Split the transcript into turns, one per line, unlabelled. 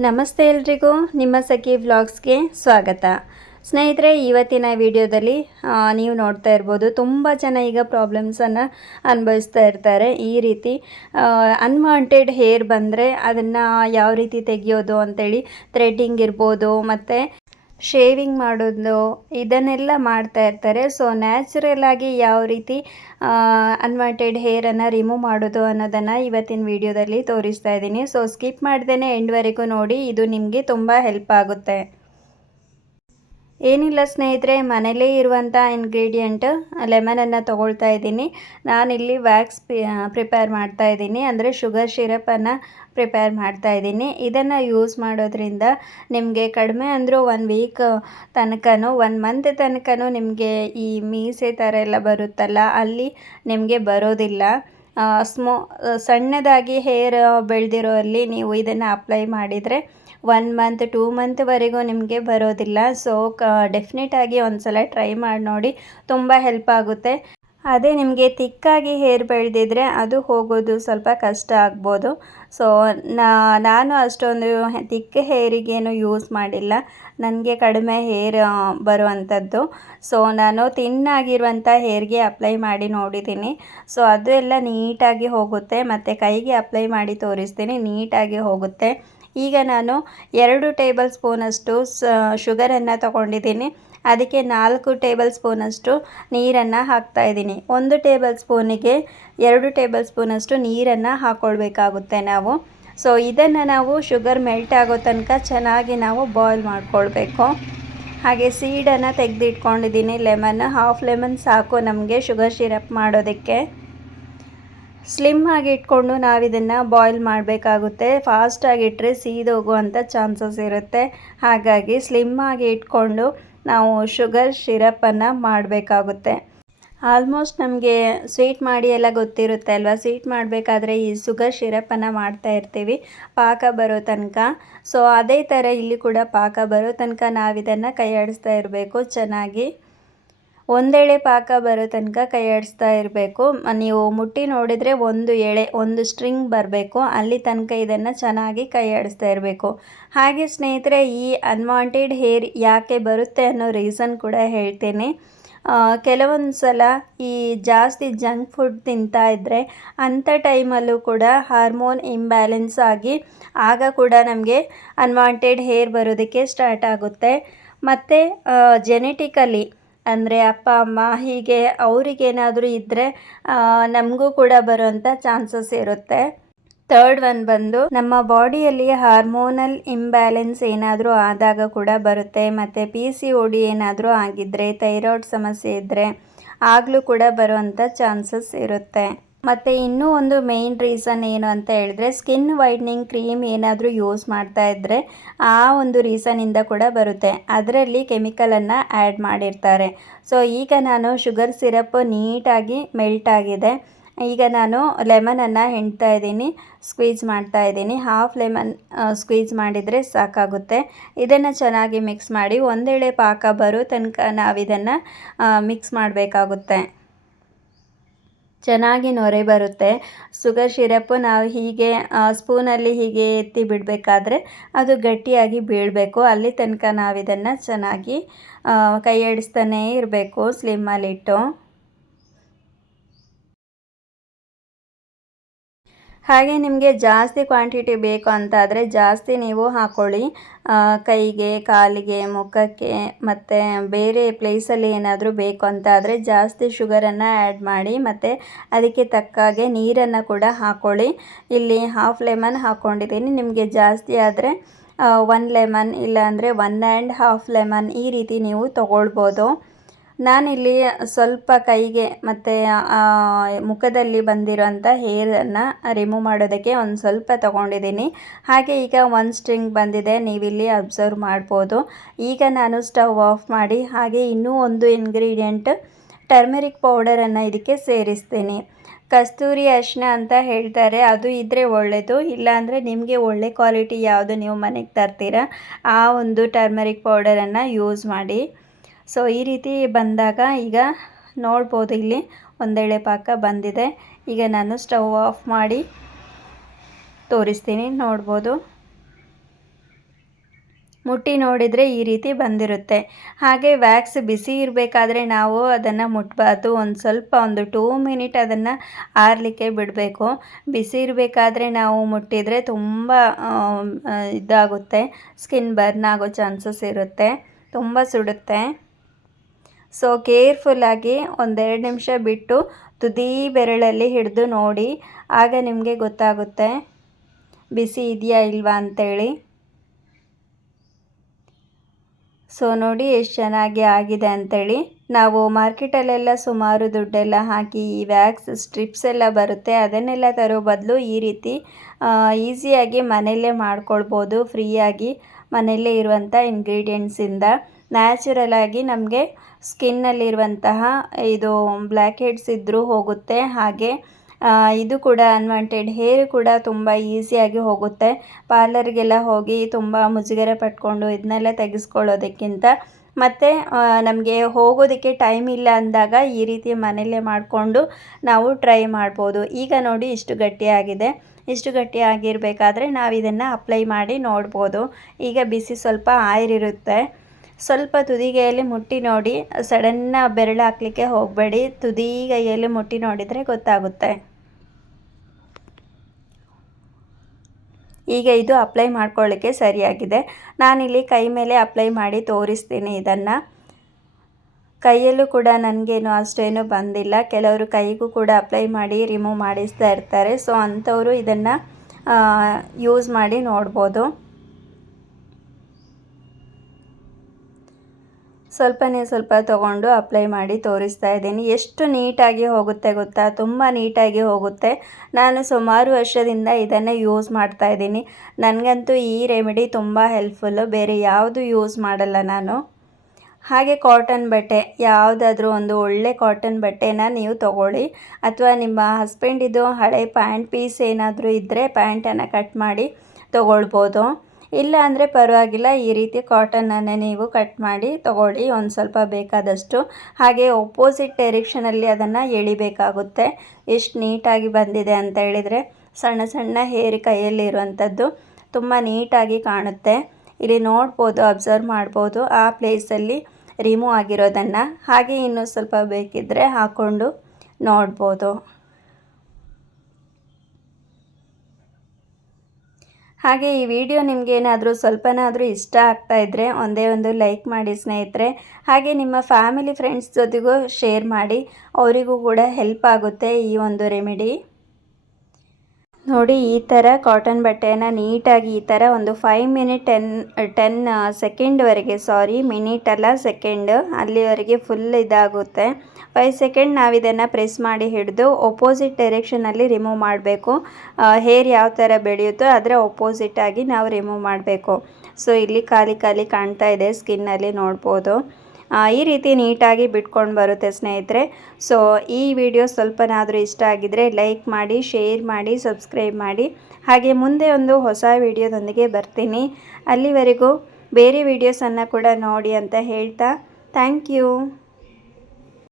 ನಮಸ್ತೆ ಎಲ್ರಿಗೂ, ನಿಮ್ಮ ಸಖಿ ವ್ಲಾಗ್ಸ್ಗೆ ಸ್ವಾಗತ. ಸ್ನೇಹಿತರೆ, ಇವತ್ತಿನ ವಿಡಿಯೋದಲ್ಲಿ ನೀವು ನೋಡ್ತಾ ಇರ್ಬೋದು, ತುಂಬ ಜನ ಈಗ ಪ್ರಾಬ್ಲಮ್ಸನ್ನು ಅನುಭವಿಸ್ತಾ ಇರ್ತಾರೆ. ಈ ರೀತಿ ಅನ್ವಾಂಟೆಡ್ ಹೇರ್ ಬಂದರೆ ಅದನ್ನು ಯಾವ ರೀತಿ ತೆಗೆಯೋದು ಅಂತೇಳಿ ಥ್ರೆಡ್ಡಿಂಗ್ ಇರ್ಬೋದು, ಮತ್ತು ಶೇವಿಂಗ್ ಮಾಡೋದು, ಇದನ್ನೆಲ್ಲ ಮಾಡ್ತಾ ಇರ್ತಾರೆ. ಸೊ ನ್ಯಾಚುರಲ್ ಆಗಿ ಯಾವ ರೀತಿ ಅನ್ವಾಂಟೆಡ್ ಹೇರನ್ನು ರಿಮೂವ್ ಮಾಡೋದು ಅನ್ನೋದನ್ನು ಇವತ್ತಿನ ವಿಡಿಯೋದಲ್ಲಿ ತೋರಿಸ್ತಾ ಇದ್ದೀನಿ. ಸೊ ಸ್ಕಿಪ್ ಮಾಡ್ದೇ ಎಂಡ್ವರೆಗೂ ನೋಡಿ, ಇದು ನಿಮಗೆ ತುಂಬ ಹೆಲ್ಪ್ ಆಗುತ್ತೆ. ಏನಿಲ್ಲ ಸ್ನೇಹಿತರೆ ಮನೇಲೇ ಇರುವಂಥ ಇಂಗ್ರೀಡಿಯೆಂಟ್ ಲೆಮನನ್ನು ತೊಗೊಳ್ತಾ ಇದ್ದೀನಿ. ನಾನಿಲ್ಲಿ ವ್ಯಾಕ್ಸ್ ಪ್ರಿಪೇರ್ ಮಾಡ್ತಾ ಇದ್ದೀನಿ. ಅಂದರೆ ಶುಗರ್ ಶಿರಪನ್ನು ಪ್ರಿಪೇರ್ ಮಾಡ್ತಾ ಇದ್ದೀನಿ. ಇದನ್ನು ಯೂಸ್ ಮಾಡೋದ್ರಿಂದ ನಿಮಗೆ ಕಡಿಮೆ ಅಂದರೂ ಒನ್ ವೀಕ್ ತನಕನೂ ಒನ್ ಮಂತ್ ತನಕನೂ ನಿಮಗೆ ಈ ಮೀಸೆ ಥರ ಎಲ್ಲ ಬರುತ್ತಲ್ಲ, ಅಲ್ಲಿ ನಿಮಗೆ ಬರೋದಿಲ್ಲ. ಸ್ಮೋ, ಸಣ್ಣದಾಗಿ ಹೇರ್ ಬೆಳೆದಿರೋ ಅಲ್ಲಿ ನೀವು ಇದನ್ನು ಅಪ್ಲೈ ಮಾಡಿದರೆ ಒನ್ ಮಂತ್ ಟೂ ಮಂತ್ವರೆಗೂ ನಿಮಗೆ ಬರೋದಿಲ್ಲ. ಸೊ ಕ ಡೆಫಿನೆಟಾಗಿ ಒಂದು ಸಲ ಟ್ರೈ ಮಾಡಿ ನೋಡಿ, ತುಂಬ ಹೆಲ್ಪ್ ಆಗುತ್ತೆ. ಅದೇ ನಿಮಗೆ ತಿಕ್ಕಾಗಿ ಹೇರ್ ಬೆಳೆದಿದ್ರೆ ಅದು ಹೋಗೋದು ಸ್ವಲ್ಪ ಕಷ್ಟ ಆಗ್ಬೋದು. ಸೊ ನಾನು ಅಷ್ಟೊಂದು ತಿಕ್ಕ ಹೇರಿಗೇನು ಯೂಸ್ ಮಾಡಿಲ್ಲ. ನನಗೆ ಕಡಿಮೆ ಹೇರ್ ಬರುವಂಥದ್ದು ಸೊ ನಾನು ತಿನ್ನಾಗಿರುವಂಥ ಹೇರ್ಗೆ ಅಪ್ಲೈ ಮಾಡಿ ನೋಡಿದ್ದೀನಿ. ಸೊ ಅದು ಎಲ್ಲ ನೀಟಾಗಿ ಹೋಗುತ್ತೆ. ಮತ್ತು ಕೈಗೆ ಅಪ್ಲೈ ಮಾಡಿ ತೋರಿಸ್ತೀನಿ. ನೀಟಾಗಿ ಹೋಗುತ್ತೆ. ಈಗ ನಾನು ಎರಡು ಟೇಬಲ್ ಸ್ಪೂನಷ್ಟು ಶುಗರನ್ನು ತಗೊಂಡಿದ್ದೀನಿ. ಅದಕ್ಕೆ ನಾಲ್ಕು ಟೇಬಲ್ ಸ್ಪೂನಷ್ಟು ನೀರನ್ನು ಹಾಕ್ತಾ ಇದ್ದೀನಿ. ಒಂದು ಟೇಬಲ್ ಸ್ಪೂನಿಗೆ ಎರಡು ಟೇಬಲ್ ಸ್ಪೂನಷ್ಟು ನೀರನ್ನು ಹಾಕ್ಕೊಳ್ಬೇಕಾಗುತ್ತೆ ನಾವು. ಸೊ, ಇದನ್ನು ನಾವು ಶುಗರ್ ಮೆಲ್ಟ್ ಆಗೋ ತನಕ ಚೆನ್ನಾಗಿ ನಾವು ಬಾಯ್ಲ್ ಮಾಡ್ಕೊಳ್ಬೇಕು. ಹಾಗೆ ಸೀಡನ್ನು ತೆಗೆದಿಟ್ಕೊಂಡಿದ್ದೀನಿ. ಲೆಮನ್, ಹಾಫ್ ಲೆಮನ್ ಸಾಕು ನಮಗೆ ಶುಗರ್ ಶಿರಪ್ ಮಾಡೋದಕ್ಕೆ. ಸ್ಲಿಮ್ ಆಗಿ ಇಟ್ಕೊಂಡು ನಾವು ಇದನ್ನು ಬಾಯ್ಲ್ ಮಾಡಬೇಕಾಗುತ್ತೆ. ಫಾಸ್ಟಾಗಿಟ್ಟರೆ ಸೀದೋಗುವಂಥ ಚಾನ್ಸಸ್ ಇರುತ್ತೆ. ಹಾಗಾಗಿ ಸ್ಲಿಮ್ ಆಗಿ ಇಟ್ಕೊಂಡು ನಾವು ಶುಗರ್ ಶಿರಪನ್ನು ಮಾಡಬೇಕಾಗುತ್ತೆ. ಆಲ್ಮೋಸ್ಟ್ ನಮಗೆ ಸ್ವೀಟ್ ಮಾಡಿ ಎಲ್ಲ ಗೊತ್ತಿರುತ್ತೆ ಅಲ್ವಾ? ಸ್ವೀಟ್ ಮಾಡಬೇಕಾದ್ರೆ ಈ ಶುಗರ್ ಶಿರಪನ್ನು ಮಾಡ್ತಾ ಇರ್ತೀವಿ. ಪಾಕ ಬರೋ ತನಕ. ಸೊ ಅದೇ ಥರ ಇಲ್ಲಿ ಕೂಡ ಪಾಕ ಬರೋ ತನಕ ನಾವು ಇದನ್ನು ಕೈ ಆಡಿಸ್ತಾ ಇರಬೇಕು ಚೆನ್ನಾಗಿ. ಒಂದೆಳೆ ಪಾಕ ಬರೋ ತನಕ ಕೈ ಆಡಿಸ್ತಾ ಇರಬೇಕು. ನೀವು ಮುಟ್ಟಿ ನೋಡಿದರೆ ಒಂದು ಎಳೆ, ಒಂದು ಸ್ಟ್ರಿಂಗ್ ಬರಬೇಕು. ಅಲ್ಲಿ ತನಕ ಇದನ್ನು ಚೆನ್ನಾಗಿ ಕೈ ಆಡಿಸ್ತಾ ಇರಬೇಕು. ಹಾಗೆ ಸ್ನೇಹಿತರೆ, ಈ ಅನ್ವಾಂಟೆಡ್ ಹೇರ್ ಯಾಕೆ ಬರುತ್ತೆ ಅನ್ನೋ ರೀಸನ್ ಕೂಡ ಹೇಳ್ತೇನೆ. ಕೆಲವೊಂದು ಸಲ ಈ ಜಾಸ್ತಿ ಜಂಕ್ ಫುಡ್ ತಿಂತಾ ಇದ್ದರೆ ಅಂಥ ಟೈಮಲ್ಲೂ ಕೂಡ ಹಾರ್ಮೋನ್ ಇಂಬ್ಯಾಲೆನ್ಸ್ ಆಗಿ ಆಗ ಕೂಡ ನಮಗೆ ಅನ್ವಾಂಟೆಡ್ ಹೇರ್ ಬರೋದಕ್ಕೆ ಸ್ಟಾರ್ಟ್ ಆಗುತ್ತೆ. ಮತ್ತು ಜೆನೆಟಿಕಲಿ ಅಂದರೆ ಅಪ್ಪ, ಅಮ್ಮ ಹೀಗೆ ಅವರಿಗೇನಾದರೂ ಇದ್ದರೆ ನಮಗೂ ಕೂಡ ಬರುವಂಥ ಚಾನ್ಸಸ್ ಇರುತ್ತೆ. ಥರ್ಡ್ ಒನ್ ಬಂದು ನಮ್ಮ ಬಾಡಿಯಲ್ಲಿ ಹಾರ್ಮೋನಲ್ ಇಂಬ್ಯಾಲೆನ್ಸ್ ಏನಾದರೂ ಆದಾಗ ಕೂಡ ಬರುತ್ತೆ. ಮತ್ತು ಪಿ ಸಿ ಒ ಡಿ ಏನಾದರೂ ಆಗಿದ್ದರೆ ಥೈರಾಯ್ಡ್ ಸಮಸ್ಯೆ ಇದ್ದರೆ ಆಗಲೂ ಕೂಡ ಬರುವಂಥ ಚಾನ್ಸಸ್ ಇರುತ್ತೆ. ಮತ್ತು ಇನ್ನೂ ಒಂದು ಮೇಯ್ನ್ ರೀಸನ್ ಏನು ಅಂತ ಹೇಳಿದ್ರೆ ಸ್ಕಿನ್ ವೈಟ್ನಿಂಗ್ ಕ್ರೀಮ್ ಏನಾದರೂ ಯೂಸ್ ಮಾಡ್ತಾ ಇದ್ದರೆ ಆ ಒಂದು ರೀಸನಿಂದ ಕೂಡ ಬರುತ್ತೆ. ಅದರಲ್ಲಿ ಕೆಮಿಕಲನ್ನು ಆ್ಯಡ್ ಮಾಡಿರ್ತಾರೆ. ಸೊ ಈಗ ನಾನು ಶುಗರ್ ಸಿರಪ್ ನೀಟಾಗಿ ಮೆಲ್ಟ್ ಆಗಿದೆ. ಈಗ ನಾನು ಲೆಮನನ್ನು ಹೆಣ್ತಾ ಇದ್ದೀನಿ ಸ್ಕ್ವೀಜ್ ಮಾಡ್ತಾ ಇದ್ದೀನಿ. ಹಾಫ್ ಲೆಮನ್ ಸ್ಕ್ವೀಜ್ ಮಾಡಿದರೆ ಸಾಕಾಗುತ್ತೆ. ಇದನ್ನು ಚೆನ್ನಾಗಿ ಮಿಕ್ಸ್ ಮಾಡಿ ಒಂದೆಳೆ ಪಾಕ ಬರೋ ತನಕ ನಾವು ಇದನ್ನು ಮಿಕ್ಸ್ ಮಾಡಬೇಕಾಗುತ್ತೆ. ಚೆನ್ನಾಗಿ ನೊರೆ ಬರುತ್ತೆ. ಸುಗರ್ ಶಿರಪ್ಪು ನಾವು ಹೀಗೆ ಸ್ಪೂನಲ್ಲಿ ಹೀಗೆ ಎತ್ತಿ ಬಿಡಬೇಕಾದ್ರೆ ಅದು ಗಟ್ಟಿಯಾಗಿ ಬೀಳಬೇಕು. ಅಲ್ಲಿ ತನಕ ನಾವು ಇದನ್ನು ಚೆನ್ನಾಗಿ ಕೈ ಆಡಿಸ್ತಾನೇ ಇರಬೇಕು ಸ್ಲಿಮ್ಮಲ್ಲಿಟ್ಟು ಹಾಗೆ ನಿಮಗೆ ಜಾಸ್ತಿ ಕ್ವಾಂಟಿಟಿ ಬೇಕು ಅಂತಾದರೆ ಜಾಸ್ತಿ ನೀವು ಹಾಕ್ಕೊಳ್ಳಿ ಕೈಗೆ, ಕಾಲಿಗೆ, ಮುಖಕ್ಕೆ ಮತ್ತು ಬೇರೆ ಪ್ಲೇಸಲ್ಲಿ ಏನಾದರೂ ಬೇಕು ಅಂತಾದರೆ ಜಾಸ್ತಿ ಶುಗರನ್ನು ಆ್ಯಡ್ ಮಾಡಿ ಮತ್ತು ಅದಕ್ಕೆ ತಕ್ಕಾಗೆ ನೀರನ್ನು ಕೂಡ ಹಾಕ್ಕೊಳ್ಳಿ ಇಲ್ಲಿ ಹಾಫ್ ಲೆಮನ್ ಹಾಕ್ಕೊಂಡಿದ್ದೀನಿ ನಿಮಗೆ ಜಾಸ್ತಿ ಆದರೆ ಒನ್ ಲೆಮನ್ ಇಲ್ಲಾಂದರೆ ಒನ್ ಆ್ಯಂಡ್ ಹಾಫ್ ಲೆಮನ್ ಈ ರೀತಿ ನೀವು ತೊಗೊಳ್ಬೋದು. ನಾನಿಲ್ಲಿ ಸ್ವಲ್ಪ ಕೈಗೆ ಮತ್ತು ಮುಖದಲ್ಲಿ ಬಂದಿರೋಂಥ ಹೇರನ್ನು ರಿಮೂವ್ ಮಾಡೋದಕ್ಕೆ ಒಂದು ಸ್ವಲ್ಪ ತೊಗೊಂಡಿದ್ದೀನಿ. ಹಾಗೆ ಈಗ ಒಂದು ಸ್ಟ್ರಿಂಗ್ ಬಂದಿದೆ, ನೀವಿಲ್ಲಿ ಅಬ್ಸರ್ವ್ ಮಾಡ್ಬೋದು. ಈಗ ನಾನು ಸ್ಟವ್ ಆಫ್ ಮಾಡಿ, ಹಾಗೆ ಇನ್ನೂ ಒಂದು ಇಂಗ್ರೀಡಿಯೆಂಟ್ ಟರ್ಮೆರಿಕ್ ಪೌಡರನ್ನು ಇದಕ್ಕೆ ಸೇರಿಸ್ತೀನಿ. ಕಸ್ತೂರಿ ಅರಿಶಿನ ಅಂತ ಹೇಳ್ತಾರೆ, ಅದು ಇದ್ದರೆ ಒಳ್ಳೆಯದು ಇಲ್ಲಾಂದರೆ ನಿಮಗೆ ಒಳ್ಳೆ ಕ್ವಾಲಿಟಿ ಯಾವುದು ನೀವು ಮನೆಗೆ ತರ್ತೀರಾ, ಆ ಒಂದು ಟರ್ಮರಿಕ್ ಪೌಡರನ್ನು ಯೂಸ್ ಮಾಡಿ. ಸೊ ಈ ರೀತಿ ಬಂದಾಗ ಈಗ ನೋಡ್ಬೋದು ಇಲ್ಲಿ ಒಂದೆಳೆ ಪಾಕ ಬಂದಿದೆ. ಈಗ ನಾನು ಸ್ಟವ್ ಆಫ್ ಮಾಡಿ ತೋರಿಸ್ತೀನಿ, ನೋಡ್ಬೋದು. ಮುಟ್ಟಿ ನೋಡಿದರೆ ಈ ರೀತಿ ಬಂದಿರುತ್ತೆ. ಹಾಗೆ ವ್ಯಾಕ್ಸ್ ಬಿಸಿ ಇರಬೇಕಾದ್ರೆ ನಾವು ಅದನ್ನು ಮುಟ್ಬಾರ್ದು. ಒಂದು ಸ್ವಲ್ಪ, ಒಂದು ಟೂ ಮಿನಿಟ್ ಅದನ್ನು ಆರಲಿಕ್ಕೆ ಬಿಡಬೇಕು. ಬಿಸಿ ಇರಬೇಕಾದ್ರೆ ನಾವು ಮುಟ್ಟಿದರೆ ತುಂಬ ಇದಾಗುತ್ತೆ. ಸ್ಕಿನ್ ಬರ್ನ್ ಆಗೋ ಚಾನ್ಸಸ್ ಇರುತ್ತೆ. ತುಂಬ ಸುಡುತ್ತೆ. ಸೊ ಕೇರ್ಫುಲ್ಲಾಗಿ ಒಂದೆರಡು ನಿಮಿಷ ಬಿಟ್ಟು ತುದಿ ಬೆರಳಲ್ಲಿ ಹಿಡಿದು ನೋಡಿ. ಆಗ ನಿಮಗೆ ಗೊತ್ತಾಗುತ್ತೆ, ಬಿಸಿ ಇದೆಯಾ ಇಲ್ವಾ ಅಂತೇಳಿ. ಸೊ ನೋಡಿ ಎಷ್ಟು ಚೆನ್ನಾಗಿ ಆಗಿದೆ ಅಂಥೇಳಿ ನಾವು ಮಾರ್ಕೆಟಲ್ಲೆಲ್ಲ ಸುಮಾರು ದುಡ್ಡೆಲ್ಲ ಹಾಕಿ, ಈ ವ್ಯಾಕ್ಸ್ ಸ್ಟ್ರಿಪ್ಸ್ ಎಲ್ಲ ಬರುತ್ತೆ, ಅದನ್ನೆಲ್ಲ ತರೋ ಬದಲು ಈ ರೀತಿ ಈಸಿಯಾಗಿ ಮನೆಯಲ್ಲೇ ಮಾಡ್ಕೊಳ್ಬೋದು, ಫ್ರೀಯಾಗಿ ಮನೆಯಲ್ಲೇ ಇರುವಂಥ ಇಂಗ್ರೀಡಿಯೆಂಟ್ಸಿಂದ ನ್ಯಾಚುರಲ್ ಆಗಿ ನಮಗೆ ಸ್ಕಿನ್ನಲ್ಲಿರುವಂತಹ ಇದು ಬ್ಲ್ಯಾಕ್ ಹೆಡ್ಸ್ ಇದ್ದರೂ ಹೋಗುತ್ತೆ. ಹಾಗೆ ಇದು ಕೂಡ ಅನ್ವಾಂಟೆಡ್ ಹೇರ್ ಕೂಡ ತುಂಬ ಈಸಿಯಾಗಿ ಹೋಗುತ್ತೆ. ಪಾರ್ಲರ್ಗೆಲ್ಲ ಹೋಗಿ ತುಂಬ ಮುಜುಗರ ಪಟ್ಕೊಂಡು ಇದನ್ನೆಲ್ಲ ತೆಗೆಸ್ಕೊಳ್ಳೋದಕ್ಕಿಂತ ಮತ್ತು ನಮಗೆ ಹೋಗೋದಕ್ಕೆ ಟೈಮ್ ಇಲ್ಲ ಅಂದಾಗ ಈ ರೀತಿ ಮನೆಯಲ್ಲೇ ಮಾಡಿಕೊಂಡು ನಾವು ಟ್ರೈ ಮಾಡ್ಬೋದು. ಈಗ ನೋಡಿ ಇಷ್ಟು ಗಟ್ಟಿಯಾಗಿದೆ. ಇಷ್ಟು ಗಟ್ಟಿಯಾಗಿರಬೇಕಾದ್ರೆ ನಾವು ಇದನ್ನು ಅಪ್ಲೈ ಮಾಡಿ ನೋಡ್ಬೋದು. ಈಗ ಬಿಸಿ ಸ್ವಲ್ಪ ಆಯ್ರಿರುತ್ತೆ ಸ್ವಲ್ಪ ತುದಿಗೈಯಲ್ಲಿ ಮುಟ್ಟಿ ನೋಡಿ, ಸಡನ್ನ ಬೆರಳು ಹಾಕ್ಲಿಕ್ಕೆ ಹೋಗಬೇಡಿ. ತುದಿಗೈಯಲ್ಲಿ ಮುಟ್ಟಿ ನೋಡಿದರೆ ಗೊತ್ತಾಗುತ್ತೆ. ಈಗ ಇದು ಅಪ್ಲೈ ಮಾಡ್ಕೊಳ್ಳಿಕ್ಕೆ ಸರಿಯಾಗಿದೆ. ನಾನಿಲ್ಲಿ ಕೈ ಮೇಲೆ ಅಪ್ಲೈ ಮಾಡಿ ತೋರಿಸ್ತೀನಿ ಇದನ್ನು. ಕೈಯಲ್ಲೂ ಕೂಡ ನನಗೇನು ಅಷ್ಟೇನು ಬಂದಿಲ್ಲ. ಕೆಲವರು ಕೈಗೂ ಕೂಡ ಅಪ್ಲೈ ಮಾಡಿ, ರಿಮೂವ್ ಮಾಡಿಸ್ತಾ ಇರ್ತಾರೆ. ಸೊ ಅಂಥವರು ಇದನ್ನು ಯೂಸ್ ಮಾಡಿ ನೋಡ್ಬೋದು. ಸ್ವಲ್ಪನೇ ಸ್ವಲ್ಪ ತೊಗೊಂಡು ಅಪ್ಲೈ ಮಾಡಿ ತೋರಿಸ್ತಾ ಇದ್ದೀನಿ. ಎಷ್ಟು ನೀಟಾಗಿ ಹೋಗುತ್ತೆ ಗೊತ್ತಾ? ತುಂಬ ನೀಟಾಗಿ ಹೋಗುತ್ತೆ. ನಾನು ಸುಮಾರು ವರ್ಷದಿಂದ ಇದನ್ನೇ ಯೂಸ್ ಮಾಡ್ತಾ ಇದ್ದೀನಿ. ನನಗಂತೂ ಈ ರೆಮಿಡಿ ತುಂಬ ಹೆಲ್ಪ್ಫುಲ್ಲು. ಬೇರೆ ಯಾವುದು ಯೂಸ್ ಮಾಡಲ್ಲ ನಾನು. ಹಾಗೆ ಕಾಟನ್ ಬಟ್ಟೆ, ಯಾವುದಾದ್ರೂ ಒಂದು ಒಳ್ಳೆ ಕಾಟನ್ ಬಟ್ಟೆನ ನೀವು ತಗೊಳ್ಳಿ. ಅಥವಾ ನಿಮ್ಮ ಹಸ್ಬೆಂಡಿದು ಹಳೆ ಪ್ಯಾಂಟ್ ಪೀಸ್ ಏನಾದರೂ ಇದ್ದರೆ ಪ್ಯಾಂಟನ್ನು ಕಟ್ ಮಾಡಿ ತೊಗೊಳ್ಬೋದು. ಇಲ್ಲ ಅಂದರೆ ಪರವಾಗಿಲ್ಲ, ಈ ರೀತಿ ಕಾಟನನ್ನೇ ನೀವು ಕಟ್ ಮಾಡಿ ತಗೊಳ್ಳಿ, ಒಂದು ಸ್ವಲ್ಪ ಬೇಕಾದಷ್ಟು. ಹಾಗೆ ಒಪ್ಪೋಸಿಟ್ ಡೈರೆಕ್ಷನಲ್ಲಿ ಅದನ್ನು ಎಳಿಬೇಕಾಗುತ್ತೆ. ಎಷ್ಟು ನೀಟಾಗಿ ಬಂದಿದೆ ಅಂತ ಹೇಳಿದರೆ, ಸಣ್ಣ ಸಣ್ಣ ಹೇರಿ ಕೈಯಲ್ಲಿ ಇರುವಂಥದ್ದು ತುಂಬ ನೀಟಾಗಿ ಕಾಣುತ್ತೆ. ಇಲ್ಲಿ ನೋಡ್ಬೋದು ಅಬ್ಸರ್ವ್ ಮಾಡ್ಬೋದು, ಆ ಪ್ಲೇಸಲ್ಲಿ ರಿಮೂವ್ ಆಗಿರೋದನ್ನು. ಹಾಗೆ ಇನ್ನೂ ಸ್ವಲ್ಪ ಬೇಕಿದ್ದರೆ ಹಾಕ್ಕೊಂಡು ನೋಡ್ಬೋದು. ಹಾಗೆ ಈ ವಿಡಿಯೋ ನಿಮಗೇನಾದರೂ ಸ್ವಲ್ಪನಾದರೂ ಇಷ್ಟ ಆಗ್ತಾ ಇದ್ದರೆ ಒಂದೇ ಒಂದು ಲೈಕ್ ಮಾಡಿ ಸ್ನೇಹಿತರೆ. ಹಾಗೆ ನಿಮ್ಮ ಫ್ಯಾಮಿಲಿ ಫ್ರೆಂಡ್ಸ್ ಜೊತೆಗೂ ಶೇರ್ ಮಾಡಿ, ಅವರಿಗೂ ಕೂಡ ಹೆಲ್ಪ್ ಆಗುತ್ತೆ ಈ ಒಂದು ರೆಮಿಡಿ. ನೋಡಿ, ಈ ಥರ ಕಾಟನ್ ಬಟ್ಟೆಯನ್ನು ನೀಟಾಗಿ ಈ ಥರ ಒಂದು ಫೈವ್ ಮಿನಿಟ್ ಟೆನ್ ಟೆನ್ ಸೆಕೆಂಡ್ವರೆಗೆ ಸಾರಿ ಮಿನಿಟ್ ಅಲ್ಲ ಸೆಕೆಂಡ್ ಅಲ್ಲಿವರೆಗೆ ಫುಲ್ ಇದಾಗುತ್ತೆ. ಫೈವ್ ಸೆಕೆಂಡ್ ನಾವು ಇದನ್ನು ಪ್ರೆಸ್ ಮಾಡಿ ಹಿಡಿದು ಒಪೋಸಿಟ್ ಡೈರೆಕ್ಷನಲ್ಲಿ ರಿಮೂವ್ ಮಾಡಬೇಕು. ಹೇರ್ ಯಾವ ಥರ ಬೆಳೆಯುತ್ತೋ ಅದರ ಒಪೋಸಿಟಾಗಿ ನಾವು ರಿಮೂವ್ ಮಾಡಬೇಕು. ಸೊ ಇಲ್ಲಿ ಖಾಲಿ ಖಾಲಿ ಕಾಣ್ತಾ ಇದೆ ಸ್ಕಿನ್ನಲ್ಲಿ ನೋಡ್ಬೋದು. ಈ ರೀತಿ ನೀಟಾಗಿ ಬಿಟ್ಕೊಂಡು ಬರುತ್ತೆ ಸ್ನೇಹಿತರೆ. ಸೊ ಈ ವಿಡಿಯೋ ಸ್ವಲ್ಪನಾದರೂ ಇಷ್ಟ ಆಗಿದರೆ ಲೈಕ್ ಮಾಡಿ ಶೇರ್ ಮಾಡಿ ಸಬ್ಸ್ಕ್ರೈಬ್ ಮಾಡಿ. ಹಾಗೆ ಮುಂದೆ ಒಂದು ಹೊಸ ವಿಡಿಯೋದೊಂದಿಗೆ ಬರ್ತೀನಿ. ಅಲ್ಲಿವರೆಗೂ ಬೇರೆ ವಿಡಿಯೋಸನ್ನು ಕೂಡ ನೋಡಿ ಅಂತ ಹೇಳ್ತಾ ಥ್ಯಾಂಕ್ ಯು